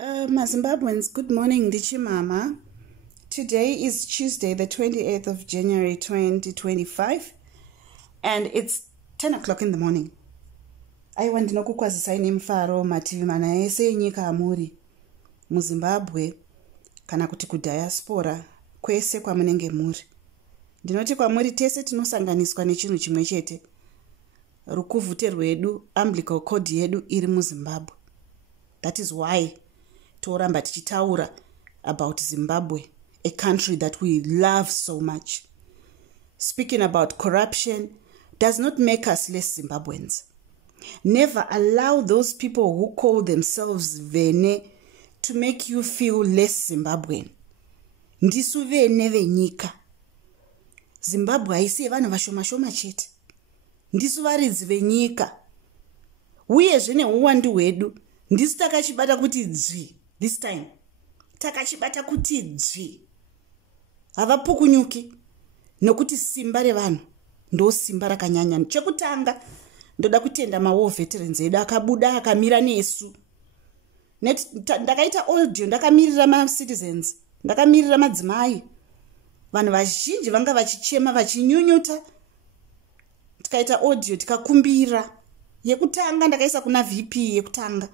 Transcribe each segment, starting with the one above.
My Zimbabweans, good morning, Dichi Mama. Today is Tuesday, the 28th of January 2025, and it's 10 o'clock in the morning. Aiwa ndinokukwazisai nemufaro mativi mana ese enyika amuri muZimbabwe kana kuti kudiaspora kwese kwamunenge muri. Ndinoti kwamuri tese tinosanganiswa nechinhu chimwe chete, rukuvhute rwedu, umbilical cord yedu iri muZimbabwe. That is why toramba tichitaura about Zimbabwe, a country that we love so much. Speaking about corruption does not make us less Zimbabweans. Never allow those people who call themselves Vene to make you feel less Zimbabwean. Ndisu vene venyika. Zimbabwe haisi yevanhu vashoma chete. Ndisu varidzi venyika. Uyezve neuwandu hwedu ndisu takachibata kuti dzvi this time. Takachibata kuti dzvi. Havapukunyuki nokuti simba revanhu ndo simba rakanyanya. Chekutanga ndoda kutenda war veterans edu akabuda akamira nesu. Ndakaita audio ndakamirira citizens, ndakamirira madzimai. Vanhu vazhinji vanga vachichema vachinyunyuta. Tikaita audio tikakumbira. Yekutanga ndakaisa kuna VP yekutanga.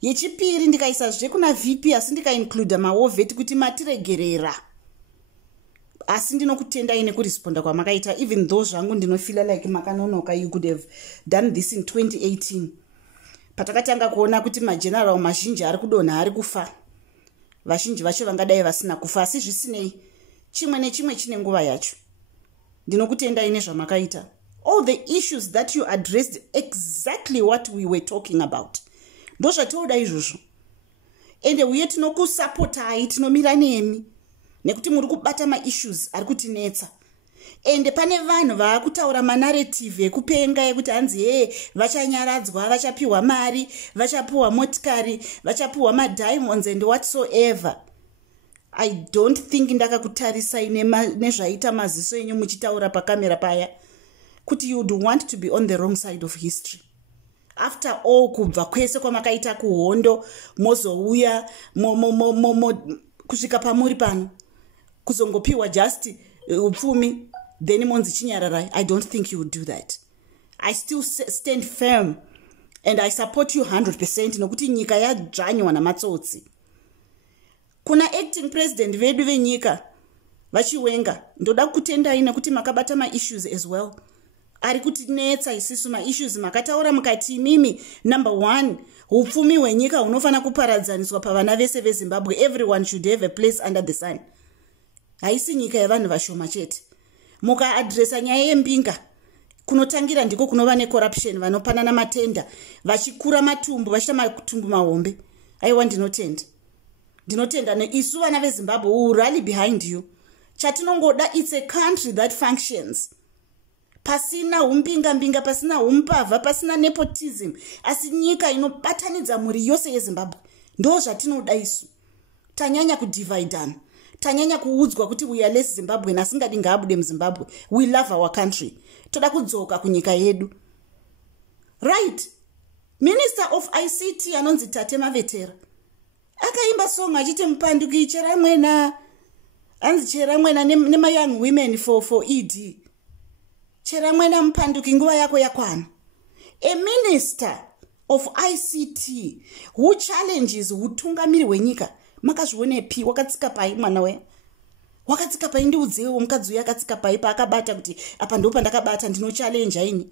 Yechipiri ndikaisa zve kuna VP asi ndikainclude war vet kuti matiregerera. Asi ndinokutendai nekuresponda kwamakaita, even though zvangu ndinofila like makanonoka. You could have done this in 2018. Patakatanga kuona kuti mageneral mazhinji ari kudonha ari kufa. Vazhinji vacho vangadai vasina kufa, asi zvisinei. Chimwe nechimwe chine nguva yacho. Ndinokutendai nezvamakaita. All the issues that you addressed, exactly what we were talking about. Ndozvatoda izvozvo. Ende uye tinokusapotai, tinomira nemi. Nekuti muri kubata ma-issues ari kutinetsa. Ende pane vanhu vaakutaura manarrative ekupenga yekuti hanzi vachanyaradzwa, vachapiwa mari, vachapiwa motikari, vachapiwa madiamonds and whatsoever. I don't think ndakakutarisai nezvaita maziso enyu muchitaura pakamera paya kuti you would want to be on the wrong side of history. After all, kubva kwese kwamakaita kuhondo, mozouya kusvika pamuri pano kuzongopiwa just upfumi, then monzi chinyararai. I don't think you would do that. I still stand firm and I support you 100% nokuti nyika yadzvanywa namatsotsi. Kuna acting president vedu venyika vachiwenga, ndoda kutendai nekuti makabata ma-issues as well. Ari kutinetsa isusu ma-issues makataura mukati mimi. Number 1, upfumi hwenyika hunofana kuparadzaniswa pavana vese veZimbabwe. Everyone should have a place under the sun. Haisi nyika yavanhu vashoma chete. Mukaadresa nyaya yembinga, kunotangira ndiko kunova necorruption, vanopanana matenda, vachikura matumbu, vachita matumbu mahombe. Aiwa ndinotenda neisu vana veZimbabwe, we will rally behind you. Chatinongoda, it's a country that functions. Pasina umbinga, pasina umpava, pasina nepotism. Asi nyika inobatanidza muri yose yeZimbabwe. Ndo zvatinoda isu. Tanyanya kudividana. Tanyanya kuudzwa kuti we are less Zimbabwe nasingadi ngaabude muZimbabwe. We love our country. Toda kudzoka kunyika yedu. Right. Minister of ICT anonzi Tate Mavetera akaimba song achiti mupanduki chera mwena. Anzi chera mwena nema young women for ED. Chera mwena mupanduki nguva yako yakwana. A minister of ICT who challenges utungamiri hwenyika. Makazvionepi wakatsika pai mwana we? Wakatsika pai ndiudzewo mukadzi uya akatsika pai paakabata kuti apa ndo pandakabata ndino challenge ini.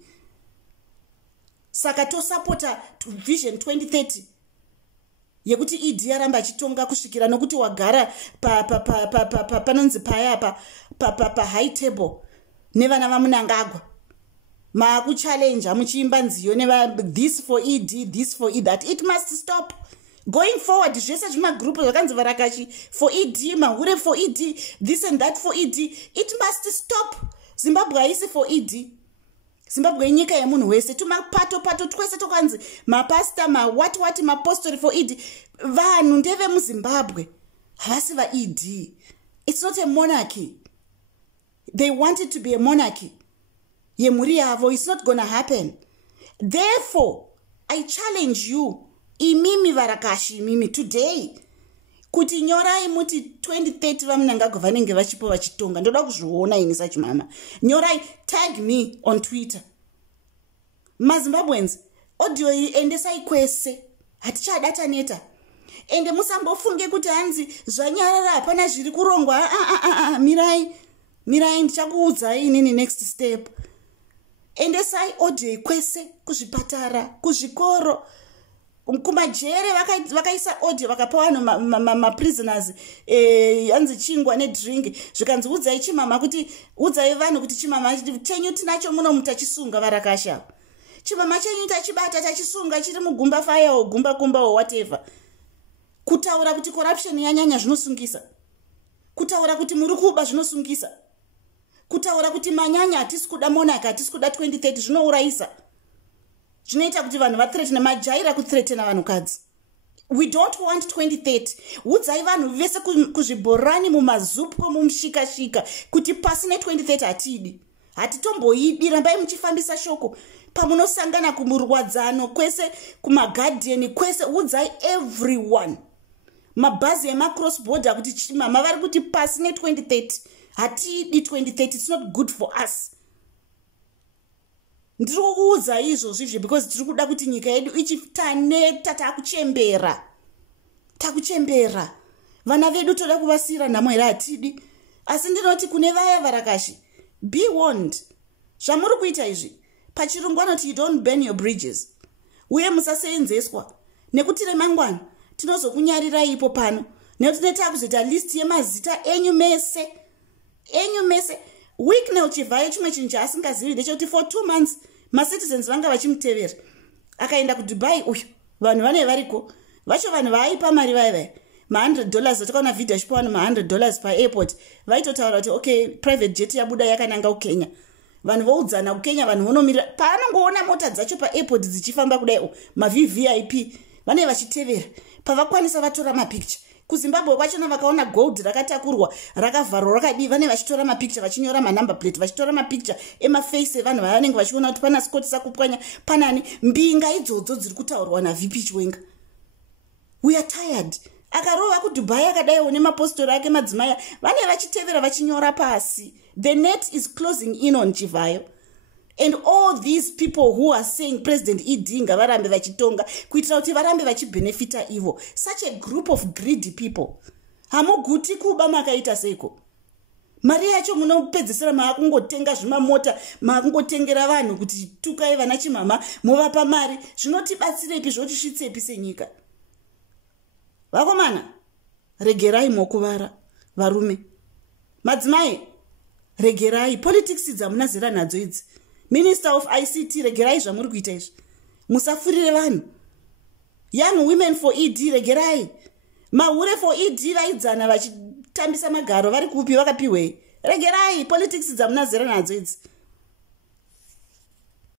Saka to supporta to Vision 2030 yekuti ED yaramba achitonga kusvikira nokuti wagara panonzi paya pa high table nevana vamunangagwa. Maakuchallenge muchiimba nziyo neva this for ED, this for ED, that it must stop. Going forward, zvese zvimagroup zvakanzi varakashi for ED, mahure for ED, this and that for ED, it must stop. Zimbabwe haisi for ED. Zimbabwe nyika yemunhu wese. Tumapato twese tokanzi mapasta, what mapostori for ED. Vanhu ndeve muZimbabwe havasi vaED. It's not a monarchy. They want it to be a monarchy. Yemuri yavo, it's not gonna happen. Therefore, I challenge you imimi varakashi imimi today kuti nyorai muti 2030 vamunangagwa vanenge vachipo vachitonga. Ndoda kuzviona ini sachimama. Nyorai, tag me on Twitter. MaZimbabweans, audio iyi endesai kwese. Hatichada taneta. Ende musambofunge kuti hanzi zvanyarara hapana zviri kurongwa. Mirai ndichakuudzai inini next step. Endesai audio kwese, kuzvipatara, kuzvikoro, kumajere vakaisa audio vakapa vanhu maprisoners yanzi chingwa nedrink zvikanzi udzai chimama kuti udzai vanhu kuti chimama chenyu tinacho muno mutachisunga varakasha. Chimama chenyu tachibata tachisunga chiri mugumba fire o gumba kumba o whatever. Kutaura kuti corruption yanyanya zvinosungisa. Kutaura kuti muri kuba zvinosungisa. Kutaura kuti manyanya hatisi kuda monarch hatisi kuda 2030 zvinouraisa. Zvinoita kuti vanhu vathreatene majaira kuthreatena vanhukadzi. We don't want 2030. Udzai vanhu vese kuzvibhorani mumazupko mumushikashika kuti pasine 2030 hatidi. Hatitomboidi, rambai muchifambisa shoko. Pamunosangana kumurwadzano kwese kumagarden kwese udzai everyone. Mabhazi ema-cross border kuti chimama vari kuti pasine 2030 hatidi 2030, it's not good for us. Ndiri kuudza izvozvo because tiri kuda kuti nyika yedu ichitaneta takuchembera. Vana vedu toda kuvasira nhamo here hatidi. Asi ndinoti kune vaya varakashi, be warned. Zvamuri kuita izvi, pachirungu vanoti you don't burn your bridges. Uye musaseenzeswa. Nekuti remangwana tinozokunyarira ipo pano. Nekuti netakuzoita list yemazita enyu mese. Weeknell Chivayo chimwe chinhu chaasingazivi ndechekuti for 2 months macitizens vanga vachimutevera. Akaenda kuDubai uyu. Vanhu vane variko. Vacho vanhu vaipa mari vaya $100 takaona video achipa vanhu $100 paairport. Vaitotaura kuti okay, private jet yabuda yakananga kuKenya. Vanhu voudzana kuKenya, vanhu vonomira paanongoona mota dzacho paairport dzichifamba kudai maVVIP vane vachitevera. Pavakwanisa vatora mapicture. KuZimbabwe kwachona vakaona gold rakatakurwa rakavharwa rakadii, vane vachitora mapicture vachinyora manumber plate, vachitora mapicture emaface evanhu vanenge vachiona kuti pana Scott Sakupwanya panani. Mbinga idzodzo dziri kutaurwa naVP Chiwenga. We are tired. Akarova kuDubai akadaiwo nemapostori ake madzimai vane vachitevera vachinyora pasi. The net is closing in on Chivayo. And all these people who are saying President Idinga varambe vachitonga kuitira kuti varambe vachibenefita ivo. Such a group of greedy people. Hamuguti kuba makaita seko. Mari yacho munopedzisira maakungotenga zvimamota, maakungotengera vanhu kuti tukai vana chimama movapa mari. Zvinotibatsirepi zvotisvitsepi senyika? Vakomana, regerai mokuvara varume. Madzimai, regerai politics dzamuna zera nadzo idzi. Minister of ICT, regerai zvamuri kuita izvi. Musafurire vanhu. Young women for ED, regerai. Mahure for ED vaidzana vachitambisa magaro vari kupi vakapiwei. Regerai politics dzamuna zera nadzo idzi.